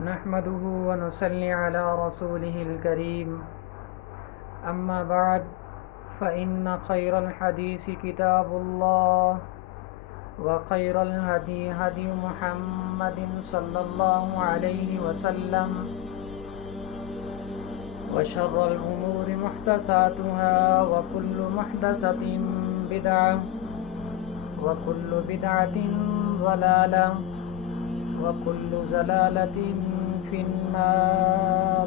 نحمده ونصلي على رسوله الكريم أما بعد فإن خير الحديث كتاب الله وخير الهدي هدي محمد صلى الله عليه وسلم وشر الأمور محدثاتها وكل محدثة بدعة وكل بدعة ضلالة وكل ضلالة في النار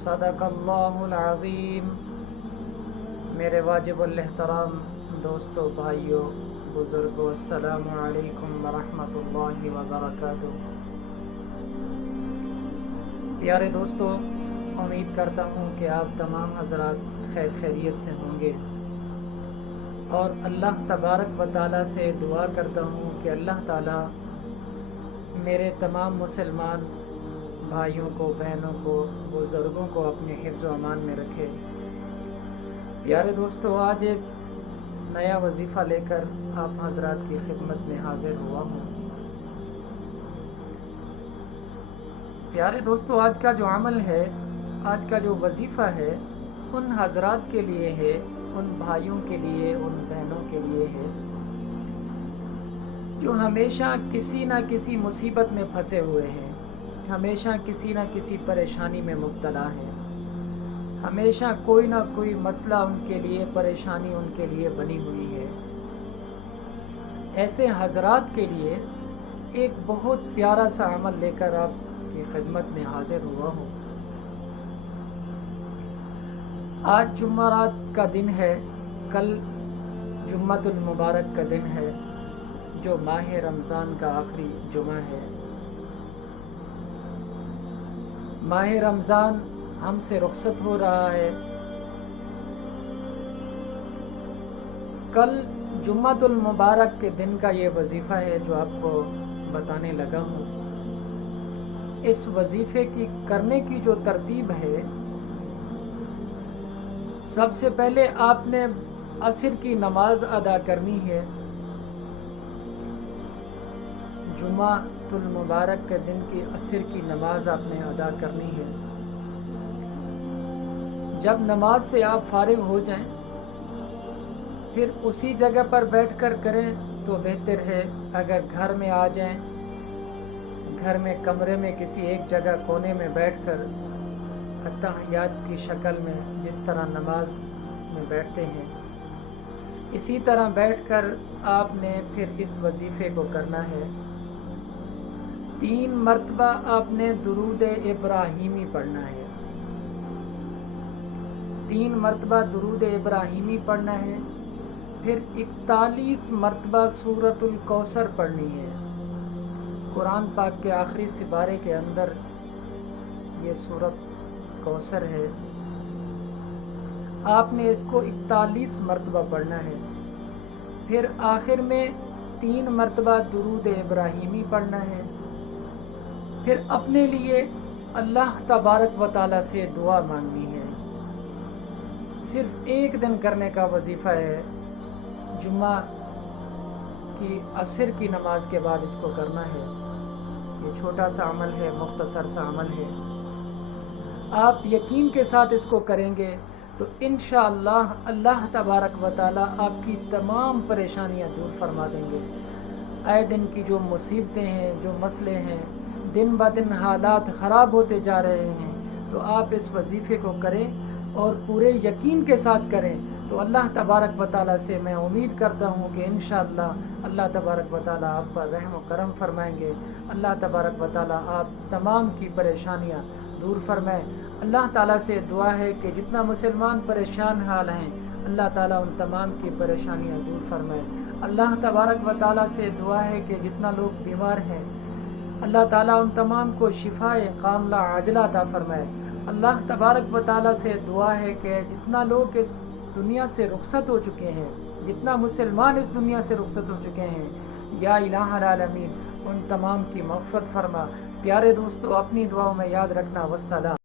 صدق اللہ العظیم۔ میرے واجب الاحترام دوستو، بھائیو، بزرگوں، السلام علیکم ورحمۃ اللہ وبرکاتہ۔ پیارے دوستو، امید کرتا ہوں کہ آپ تمام حضرات خیر خیریت سے ہوں گے، اور اللہ تبارک و تعالیٰ سے دعا کرتا ہوں کہ اللہ تعالیٰ میرے تمام مسلمان بھائیوں کو، بہنوں کو، بزرگوں کو اپنے حفظ و امان میں رکھے۔ پیارے دوستو، آج ایک نیا وظیفہ لے کر آپ حضرات کی خدمت میں حاضر ہوا ہوں۔ پیارے دوستو، آج کا جو عمل ہے، آج کا جو وظیفہ ہے، ان حضرات کے لیے ہے، ان بھائیوں کے لیے، ان بہنوں کے لیے ہے جو ہمیشہ کسی نہ کسی مصیبت میں پھنسے ہوئے ہیں، ہمیشہ کسی نہ کسی پریشانی میں مبتلا ہیں، ہمیشہ کوئی نہ کوئی مسئلہ ان کے لیے، پریشانی ان کے لیے بنی ہوئی ہے۔ ایسے حضرات کے لیے ایک بہت پیارا سا عمل لے کر آپ کی خدمت میں حاضر ہوا ہوں۔ آج جمعرات کا دن ہے، کل جمعۃ المبارک کا دن ہے، جو ماہ رمضان کا آخری جمعہ ہے۔ ماہ رمضان ہم سے رخصت ہو رہا ہے۔ کل جمعۃ المبارک کے دن کا یہ وظیفہ ہے جو آپ کو بتانے لگا ہوں۔ اس وظیفے کی کرنے کی جو ترتیب ہے، سب سے پہلے آپ نے عصر کی نماز ادا کرنی ہے۔ جمعۃ المبارک کے دن کی عصر کی نماز آپ نے ادا کرنی ہے۔ جب نماز سے آپ فارغ ہو جائیں، پھر اسی جگہ پر بیٹھ کر کریں تو بہتر ہے۔ اگر گھر میں آ جائیں، گھر میں کمرے میں کسی ایک جگہ کونے میں بیٹھ کر اتحیات کی شکل میں جس طرح نماز میں بیٹھتے ہیں، اسی طرح بیٹھ کر آپ نے پھر اس وظیفے کو کرنا ہے۔ 3 مرتبہ آپ نے درود ابراہیمی پڑھنا ہے، 3 مرتبہ درود ابراہیمی پڑھنا ہے، پھر 41 مرتبہ سورۃ الکوثر پڑھنی ہے۔ قرآن پاک کے آخری سپارے کے اندر یہ سورۃ کوثر ہے، آپ نے اس کو 41 مرتبہ پڑھنا ہے۔ پھر آخر میں 3 مرتبہ درود ابراہیمی پڑھنا ہے۔ پھر اپنے لیے اللہ تبارک و تعالیٰ سے دعا مانگنی ہے۔ صرف ایک دن کرنے کا وظیفہ ہے، جمعہ کی عصر کی نماز کے بعد اس کو کرنا ہے۔ یہ چھوٹا سا عمل ہے، مختصر سا عمل ہے۔ آپ یقین کے ساتھ اس کو کریں گے تو انشاءاللہ اللہ تبارک و تعالیٰ آپ کی تمام پریشانیاں دور فرما دیں گے۔ آئے دن کی جو مصیبتیں ہیں، جو مسئلے ہیں، دن بدن حالات خراب ہوتے جا رہے ہیں، تو آپ اس وظیفے کو کریں اور پورے یقین کے ساتھ کریں تو اللہ تبارک و تعالیٰ سے میں امید کرتا ہوں کہ انشاءاللہ اللہ تبارک و تعالیٰ آپ پر رحم و کرم فرمائیں گے۔ اللہ تبارک و تعالیٰ آپ تمام کی پریشانیاں دور فرمائیں۔ اللہ تعالیٰ سے دعا ہے کہ جتنا مسلمان پریشان حال ہیں، اللہ تعالیٰ ان تمام کی پریشانیاں دور فرمائے۔ اللہ تبارک و تعالیٰ سے دعا ہے کہ جتنا لوگ بیمار ہیں، اللہ تعالیٰ ان تمام کو شفائے کاملہ عاجلہ عطا فرمائے۔ اللہ تبارک و تعالیٰ سے دعا ہے کہ جتنا لوگ اس دنیا سے رخصت ہو چکے ہیں، جتنا مسلمان اس دنیا سے رخصت ہو چکے ہیں، یا الہ العالمین ان تمام کی مغفرت فرما۔ پیارے دوستو، اپنی دعاؤں میں یاد رکھنا۔ والسلام۔